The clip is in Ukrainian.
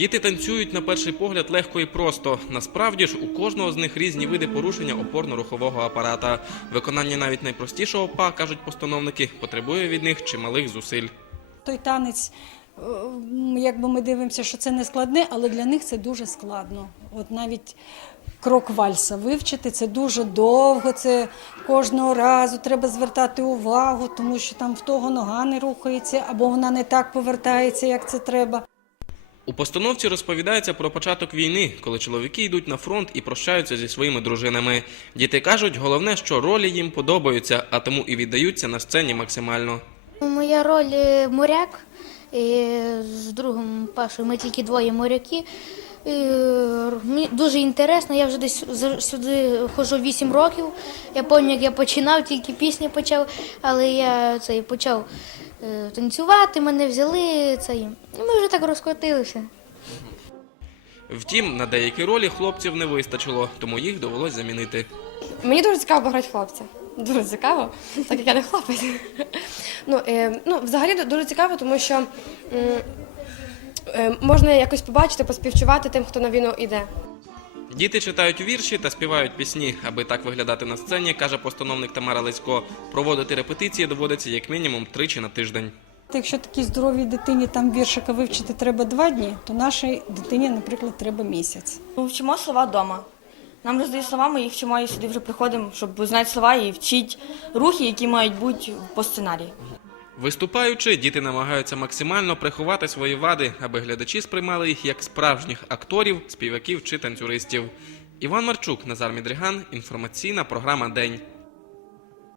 Діти танцюють на перший погляд легко і просто. Насправді ж у кожного з них різні види порушення опорно-рухового апарата. Виконання навіть найпростішого па, кажуть постановники, потребує від них чималих зусиль. Той танець, е, якби ми дивимося, що це не складне, але для них це дуже складно. От навіть крок вальса вивчити це дуже довго. Це кожного разу треба звертати увагу, тому що там в того нога не рухається або вона не так повертається, як це треба. У постановці розповідається про початок війни, коли чоловіки йдуть на фронт і прощаються зі своїми дружинами. Діти кажуть, головне, що ролі їм подобаються, а тому і віддаються на сцені максимально. Моя роль е, моряк. І з другом Пашою ми тільки двоє моряки. Е, Мені дуже інтересно, я вже десь сюди ходжу 8 років. Я пам'ятаю, як я починав, тільки пісні почав, але я цей, почав танцювати, мене взяли цей. І ми вже так розкотилися. Втім, на деякі ролі хлопців не вистачило, тому їх довелось замінити. Мені дуже цікаво пограти хлопця. Дуже цікаво, так як я не хлопець. Ну, е, ну, взагалі дуже цікаво, тому що е, можна якось побачити, поспівчувати тим, хто на війну йде. Діти читають вірші та співають пісні. Аби так виглядати на сцені, каже постановник Тамара Лесько. Проводити репетиції доводиться як мінімум тричі на тиждень. Якщо такій здоровій дитині там віршика вивчити треба два дні, то нашій дитині, наприклад, треба місяць. Ми вчимо слова вдома. Нам роздають слова, ми їх вчимо і сюди вже приходимо, щоб знати слова і вчити рухи, які мають бути по сценарії. Виступаючи, діти намагаються максимально приховати свої вади, аби глядачі сприймали їх як справжніх акторів, співаків чи танцюристів. Іван Марчук, Назар Мідриган, інформаційна програма День.